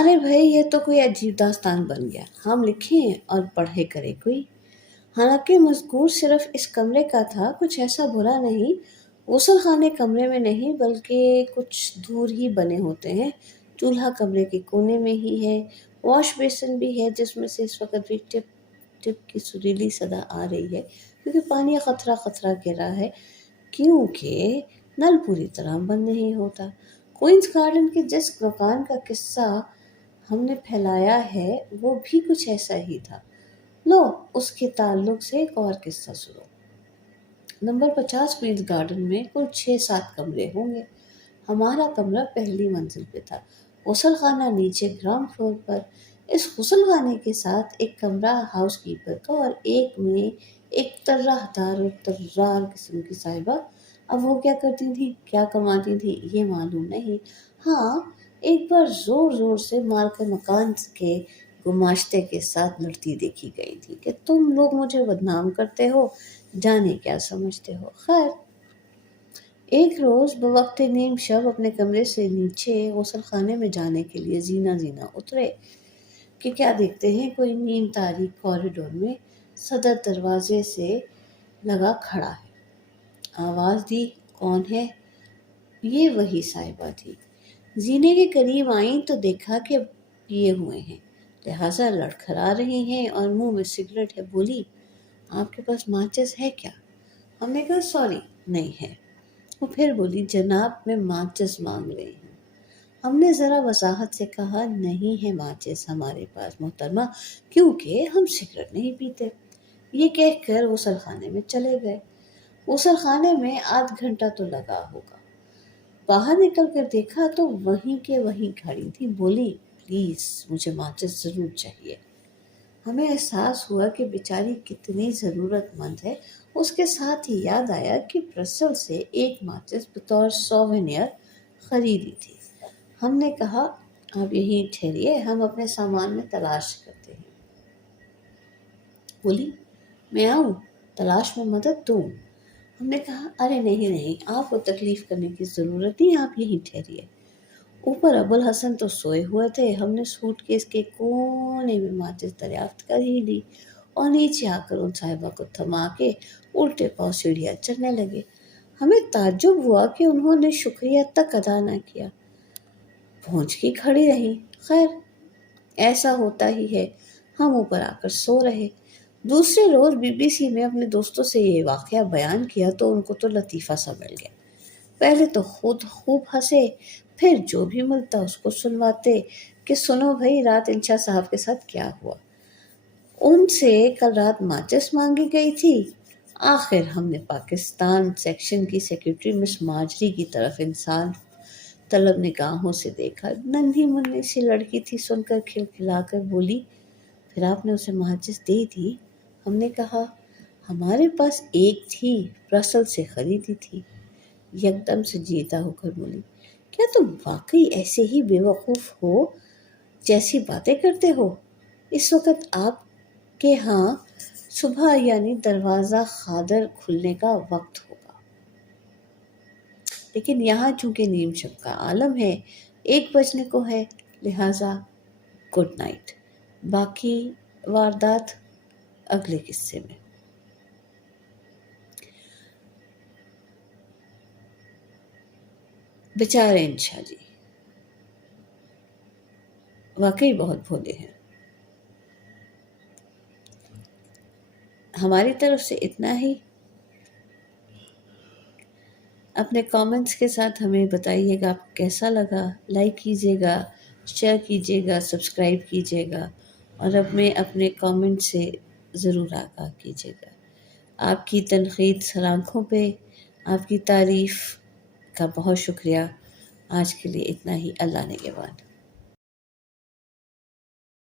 अरे भाई, ये तो कोई अजीब दास्तान बन गया। हम लिखें और पढ़े करे कोई। हालांकि मज़कूर सिर्फ इस कमरे का था, कुछ ऐसा बुरा नहीं। गुसल खाने कमरे में नहीं बल्कि कुछ दूर ही बने होते हैं। चूल्हा कमरे के कोने में ही है। वॉश बेसिन भी है जिसमें से इस वक्त भी टिप टिप की सुरीली सदा आ रही है, क्योंकि पानी खतरा खतरा गिरा है, क्योंकि नल पूरी तरह बंद नहीं होता। क्वींस गार्डन के जिस मकान का किस्सा हमने फैलाया है वो भी कुछ ऐसा ही था। लो, उसके ताल्लुक से एक और किस्सा सुनो। नंबर 50 क्वींस गार्डन में कुल 6-7 कमरे होंगे। हमारा कमरा पहली मंजिल पे था, गुसल खाना नीचे ग्राउंड फ्लोर पर। इस गुसल खाने के साथ एक कमरा हाउस कीपर का और एक में एक तर्राहदार और तर्रार किस्म की साहिबा। अब वो क्या करती थी, क्या कमाती थी, ये मालूम नहीं। हाँ, एक बार जोर जोर से मालक मकान के गुमाश्ते के साथ लड़ती देखी गई थी कि तुम लोग मुझे बदनाम करते हो, जाने क्या समझते हो। खैर, एक रोज़ बवक्त नीम शब अपने कमरे से नीचे गुसल खाने में जाने के लिए जीना जीना उतरे कि क्या देखते हैं, कोई नीम तारीख कॉरिडोर में सदर दरवाजे से लगा खड़ा है। आवाज़ दी, कौन है? ये वही साहिबा थी। जीने के करीब आई तो देखा कि पिए हुए हैं, लिहाजा लड़खड़ा रही हैं और मुंह में सिगरेट है। बोली, आपके पास माचिस है क्या? हमने कहा सॉरी, नहीं है। वो फिर बोली, जनाब मैं माचिस मांग रही हूँ। हमने ज़रा वजाहत से कहा, नहीं है माचिस हमारे पास मोहतरमा, क्योंकि हम सिगरेट नहीं पीते। ये कहकर गुसल खाने में चले गए। गुसल खाने में आध घंटा तो लगा होगा। बाहर निकल कर देखा तो वहीं के वहीं खड़ी थी। बोली, प्लीज़ मुझे माचिस ज़रूर चाहिए। हमें एहसास हुआ कि बेचारी कितनी ज़रूरतमंद है। उसके साथ ही याद आया कि ब्रसल से एक माचिस बतौर सोवेनियर ख़रीदी थी। हमने कहा, आप यहीं ठहरिए, हम अपने सामान में तलाश करते हैं। बोली, मैं आऊँ, तलाश में मदद दूँ? हमने कहा, अरे नहीं नहीं, आपको तकलीफ़ करने की ज़रूरत नहीं, आप यहीं ठहरिए। ऊपर अबुल हसन तो सोए हुए थे। हमने सूटकेस के कोने में माचिस दरियाफ्त कर ही ली और नीचे आकर उन साहिबा को थमा के उल्टे पाँव सीढ़ियाँ चढ़ने लगे। हमें ताज्जुब हुआ कि उन्होंने शुक्रिया तक अदा न किया, पहुँच की खड़ी रही। खैर, ऐसा होता ही है। हम ऊपर आकर सो रहे। दूसरे रोज़ बीबीसी में अपने दोस्तों से ये वाक़या बयान किया तो उनको तो लतीफ़ा सा मिल गया। पहले तो खुद खूब हंसे, फिर जो भी मिलता उसको सुनवाते कि सुनो भाई, रात इंशा साहब के साथ क्या हुआ। उनसे कल रात माचिस मांगी गई थी। आखिर हमने पाकिस्तान सेक्शन की सेक्रेटरी मिस माजरी की तरफ इंसान तलब निगाहों से देखा। नन्ही मुन्नी सी लड़की थी, सुनकर खिलखिलाकर बोली, फिर आपने उसे माचिस दे दी? हमने कहा, हमारे पास एक थी, ब्रसल से खरीदी थी। यकदम से जीता होकर बोली, क्या तुम वाकई ऐसे ही बेवकूफ़ हो जैसी बातें करते हो? इस वक्त आपके यहाँ सुबह यानी दरवाज़ा खादर खुलने का वक्त होगा, लेकिन यहाँ चूंकि नीम शब का आलम है, 1 बजने को है, लिहाजा गुड नाइट। बाकी वारदात अगले किस्से में। बेचारे इंशा जी वाकई बहुत भोले हैं। हमारी तरफ से इतना ही। अपने कमेंट्स के साथ हमें बताइएगा आपको कैसा लगा। लाइक कीजिएगा, शेयर कीजिएगा, सब्सक्राइब कीजिएगा और अपने अपने कमेंट से ज़रूर आगाह कीजिएगा। आपकी तनक़ीद सराखों पे, आपकी तारीफ़ का बहुत शुक्रिया। आज के लिए इतना ही। अल्लाह निगहबान।